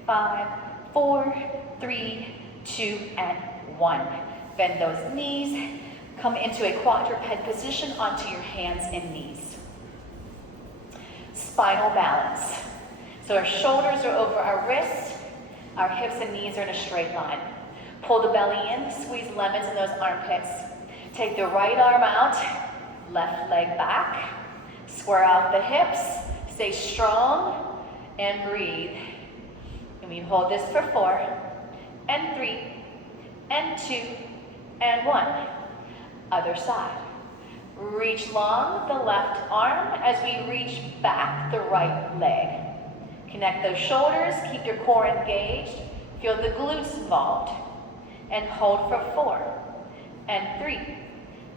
5, 4, 3, 2, and 1. Bend those knees. Come into a quadruped position onto your hands and knees. Spinal balance. So our shoulders are over our wrists. Our hips and knees are in a straight line. Pull the belly in, squeeze lemons in those armpits. Take the right arm out, left leg back. Square out the hips, stay strong, and breathe. And we hold this for 4, and 3, and 2, and 1. Other side. Reach long the left arm as we reach back the right leg. Connect those shoulders, keep your core engaged, feel the glutes involved. And hold for 4, and 3,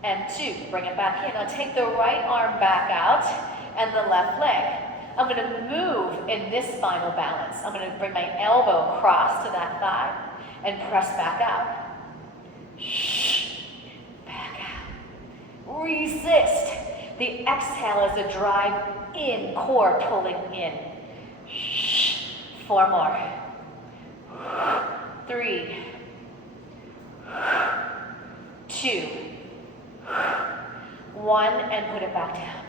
and 2. Bring it back in. Now take the right arm back out and the left leg. I'm going to move in this spinal balance. I'm going to bring my elbow across to that thigh and press back out. Shh. Back out. Resist. The exhale is a drive in, core pulling in. Shh. 4 more. 3, 2, 1, and put it back down.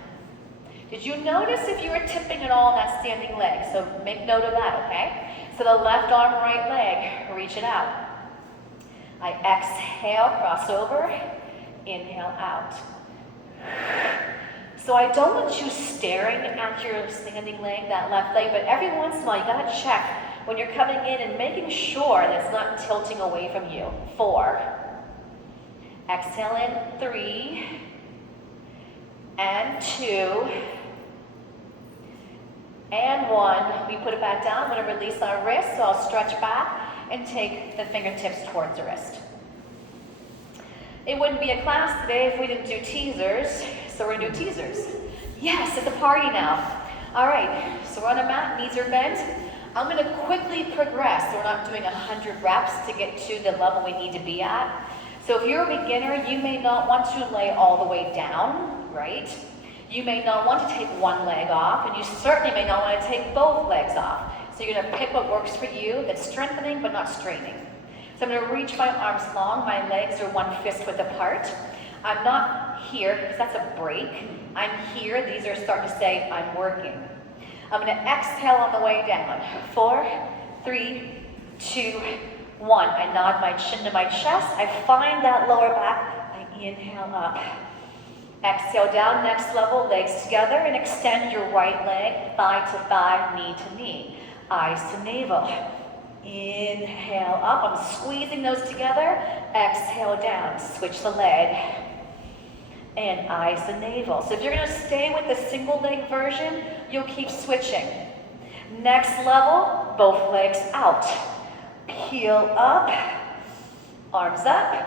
Did you notice if you were tipping at all in that standing leg? So make note of that, okay? So the left arm, right leg, reach it out. I exhale, cross over, inhale out. So I don't want you staring at your standing leg, that left leg, but every once in a while you gotta check when you're coming in and making sure that it's not tilting away from you. 4. Exhale in, 3, and 2, and 1. We put it back down. I'm going to release our wrist, so I'll stretch back and take the fingertips towards the wrist. It wouldn't be a class today if we didn't do teasers, so we're going to do teasers. Yes, it's a party now. All right, so we're on a mat, knees are bent. I'm going to quickly progress, so we're not doing 100 reps to get to the level we need to be at. So if you're a beginner, you may not want to lay all the way down, right? You may not want to take one leg off, and you certainly may not want to take both legs off. So you're going to pick what works for you that's strengthening but not straining. So I'm going to reach my arms long. My legs are 1 fist width apart. I'm not here because that's a break. I'm here. These are starting to say I'm working. I'm going to exhale on the way down. 4, 3, 2, 1. I nod my chin to my chest. I find that lower back. I inhale up. Exhale down, next level, legs together, and extend your right leg, thigh to thigh, knee to knee, eyes to navel. Inhale up, I'm squeezing those together. Exhale down, switch the leg, and eyes to navel. So if you're going to stay with the single leg version, you'll keep switching. Next level, both legs out. Peel up, arms up,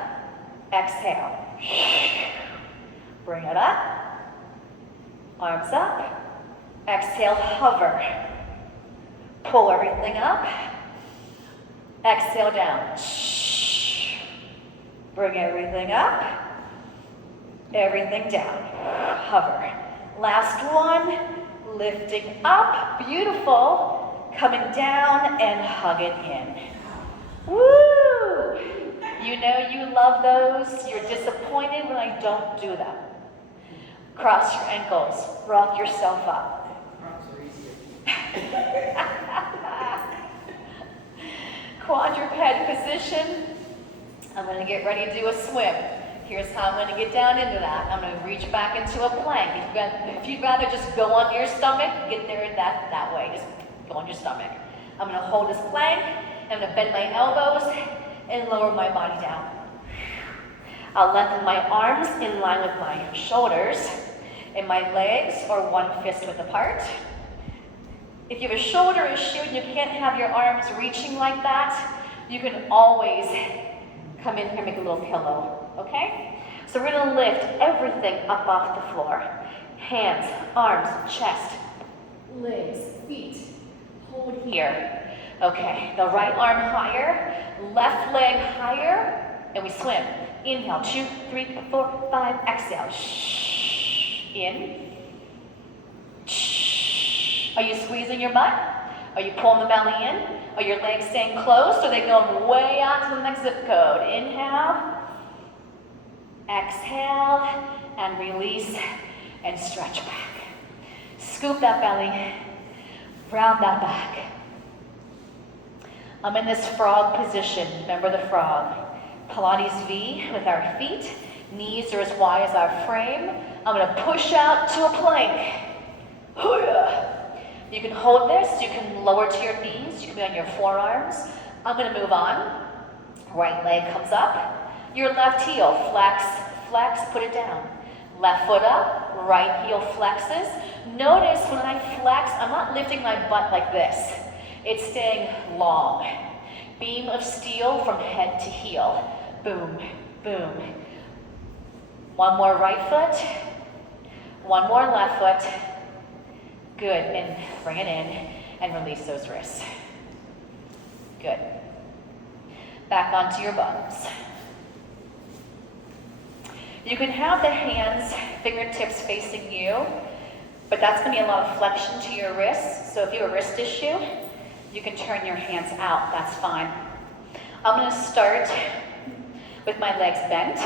exhale. Bring it up, arms up, exhale, hover. Pull everything up, exhale down. Bring everything up, everything down. Hover. Last one, lifting up, beautiful. Coming down and hug it in. Woo! You know you love those. You're disappointed when I don't do them. Cross your ankles, rock yourself up. Quadruped position. I'm going to get ready to do a swim. Here's how I'm going to get down into that. I'm going to reach back into a plank. If you'd rather just go on your stomach, get there that way. Just go on your stomach. I'm going to hold this plank. I'm going to bend my elbows and lower my body down. I'll lengthen my arms in line with my shoulders, and my legs are 1 fist width apart. If you have a shoulder issue and you can't have your arms reaching like that, you can always come in here and make a little pillow, okay? So we're gonna lift everything up off the floor. Hands, arms, chest, legs, feet. Hold here. Okay, the right arm higher, left leg higher, and we swim. Inhale, 2, 3, 4, 5, exhale. Shh. In. Shh. Are you squeezing your butt? Are you pulling the belly in? Are your legs staying close or are they going way out to the next zip code? Inhale, exhale, and release and stretch back. Scoop that belly, round that back. I'm in this frog position. Remember the frog. Pilates V with our feet. Knees are as wide as our frame. I'm going to push out to a plank. You can hold this. You can lower to your knees. You can be on your forearms. I'm going to move on. Right leg comes up. Your left heel, flex, flex, put it down. Left foot up, right heel flexes. Notice when I flex, I'm not lifting my butt like this. It's staying long. Beam of steel from head to heel. Boom, boom. One more right foot. One more left foot. Good, and bring it in and release those wrists. Good. Back onto your bums. You can have the hands, fingertips facing you, but that's going to be a lot of flexion to your wrists. So if you have a wrist issue, you can turn your hands out. That's fine. I'm going to start with my legs bent,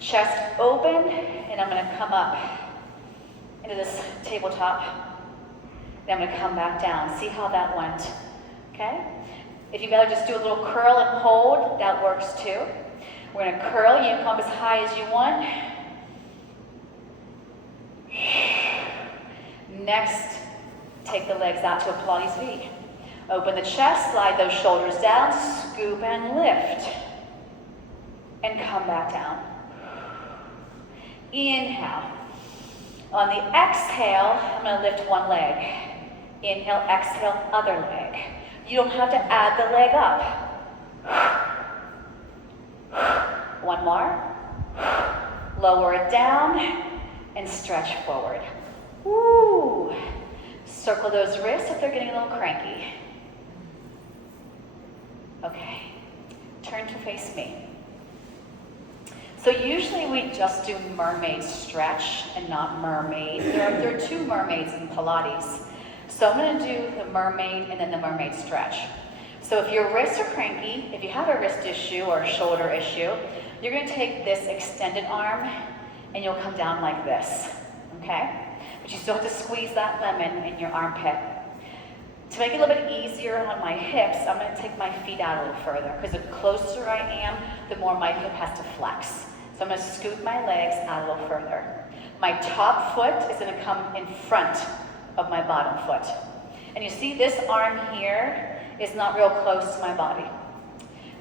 chest open, and I'm going to come up into this tabletop. Then I'm going to come back down. See how that went, okay? If you'd rather just do a little curl and hold, that works too. We're going to curl. You can come as high as you want. Next, take the legs out to a Pilates V. Open the chest, slide those shoulders down, scoop and lift. And come back down. Inhale. On the exhale, I'm going to lift one leg. Inhale, exhale, other leg. You don't have to add the leg up. One more. Lower it down and stretch forward. Woo! Circle those wrists if they're getting a little cranky. Okay. Turn to face me. So usually we just do mermaid stretch and not mermaid. There are two mermaids in Pilates. So I'm going to do the mermaid and then the mermaid stretch. So if your wrists are cranky, if you have a wrist issue or a shoulder issue, you're going to take this extended arm and you'll come down like this, okay? But you still have to squeeze that lemon in your armpit. To make it a little bit easier on my hips, I'm going to take my feet out a little further because the closer I am, the more my hip has to flex. So I'm going to scoot my legs out a little further. My top foot is going to come in front of my bottom foot. And you see this arm here is not real close to my body.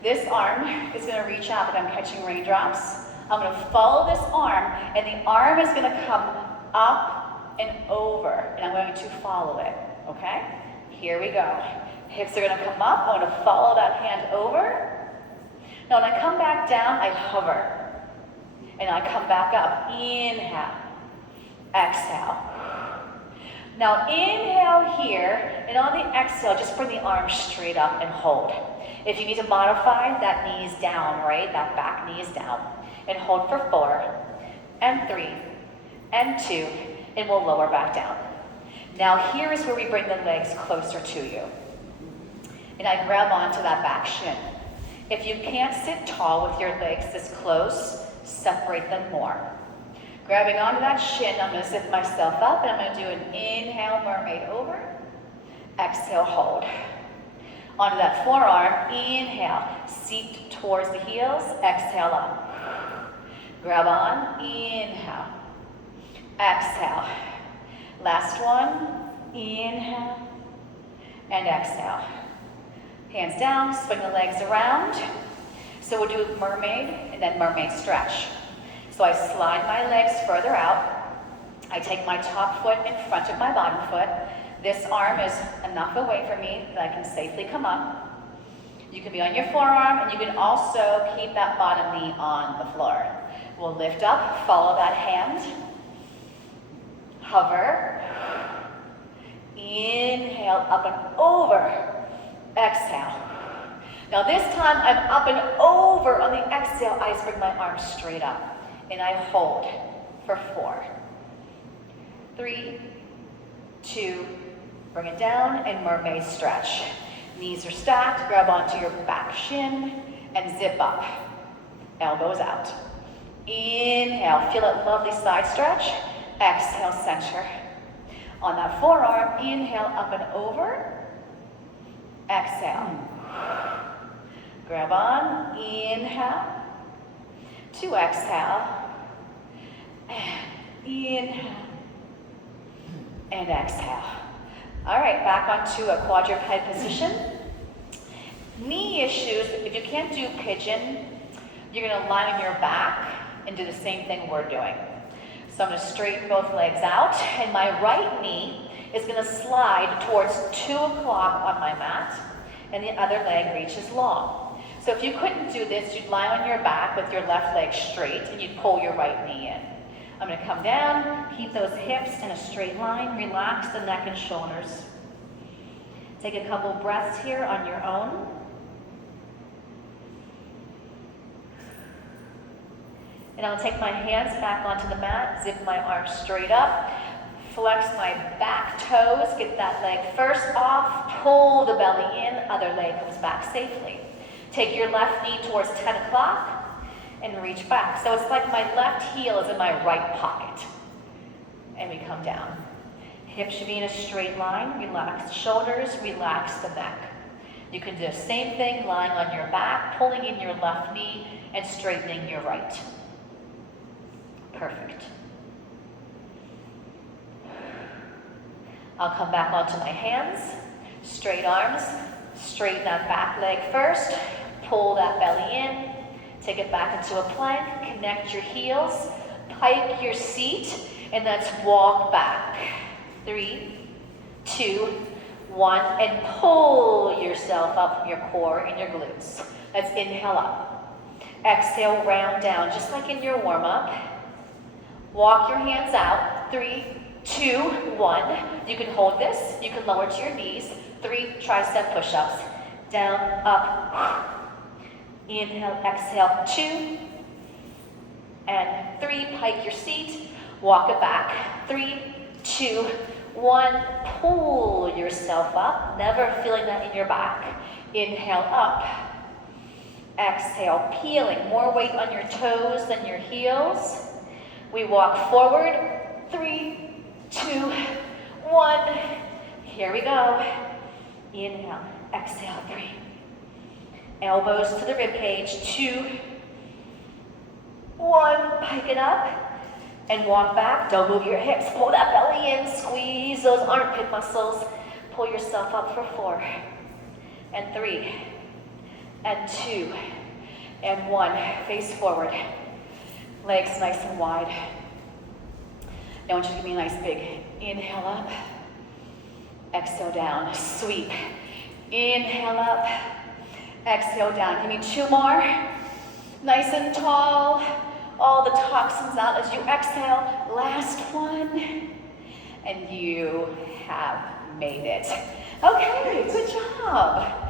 This arm is going to reach out like I'm catching raindrops. I'm going to follow this arm, and the arm is going to come up and over, and I'm going to follow it, okay? Here we go. Hips are going to come up. I'm going to follow that hand over. Now when I come back down, I hover. And I come back up. Inhale. Exhale. Now inhale here, and on the exhale, just bring the arms straight up and hold. If you need to modify, that knee is down, right? That back knee is down. And hold for 4, and 3, and 2, and we'll lower back down. Now here is where we bring the legs closer to you. And I grab onto that back shin. If you can't sit tall with your legs this close, separate them more. Grabbing onto that shin, I'm going to zip myself up, and I'm going to do an inhale, mermaid over. Exhale, hold. Onto that forearm, inhale, seat towards the heels, exhale up. Grab on, inhale, exhale. Last one, inhale, and exhale. Hands down, swing the legs around. So we'll do mermaid and then mermaid stretch. So I slide my legs further out. I take my top foot in front of my bottom foot. This arm is enough away from me that I can safely come up. You can be on your forearm, and you can also keep that bottom knee on the floor. We'll lift up, follow that hand. Hover. Inhale, up and over. Exhale. Now this time I'm up and over. On the exhale, I bring my arms straight up. And I hold for 4, 3, 2, bring it down, and mermaid stretch. Knees are stacked, grab onto your back shin, and zip up. Elbows out. Inhale, feel that lovely side stretch. Exhale, center. On that forearm, inhale, up and over. Exhale. Grab on, inhale. To exhale, and inhale, and exhale. All right, back onto a quadruped position. Knee issues, if you can't do pigeon, you're gonna lie on your back and do the same thing we're doing. So I'm gonna straighten both legs out, and my right knee is gonna slide towards 2 o'clock on my mat, and the other leg reaches long. So if you couldn't do this, you'd lie on your back with your left leg straight, and you'd pull your right knee in. I'm going to come down, keep those hips in a straight line, relax the neck and shoulders. Take a couple breaths here on your own. And I'll take my hands back onto the mat, zip my arms straight up, flex my back toes, get that leg first off, pull the belly in, other leg comes back safely. Take your left knee towards 10 o'clock and reach back. So it's like my left heel is in my right pocket. And we come down. Hips should be in a straight line. Relax the shoulders, relax the neck. You can do the same thing, lying on your back, pulling in your left knee, and straightening your right. Perfect. I'll come back onto my hands, straight arms, straighten that back leg first. Pull that belly in, take it back into a plank, connect your heels, pike your seat, and let's walk back. 3, 2, 1, and pull yourself up from your core and your glutes. Let's inhale up. Exhale, round down, just like in your warm-up. Walk your hands out. 3, 2, 1. You can hold this. You can lower to your knees. 3 tricep push-ups. Down, up. Inhale, exhale, 2, and 3, pike your seat, walk it back, 3, 2, 1, pull yourself up, never feeling that in your back. Inhale, up, exhale, peeling, more weight on your toes than your heels. We walk forward, 3, 2, 1, here we go. Inhale, exhale, 3. Elbows to the rib cage, 2, 1, pike it up, and walk back. Don't move your hips. Pull that belly in, squeeze those armpit muscles. Pull yourself up for 4, and 3, and 2, and 1. Face forward. Legs nice and wide. Now I want you to give me a nice big inhale up, exhale down, sweep. Inhale up. Exhale down. Give me 2 more. Nice and tall. All the toxins out as you exhale. Last one. And you have made it. Okay, good job.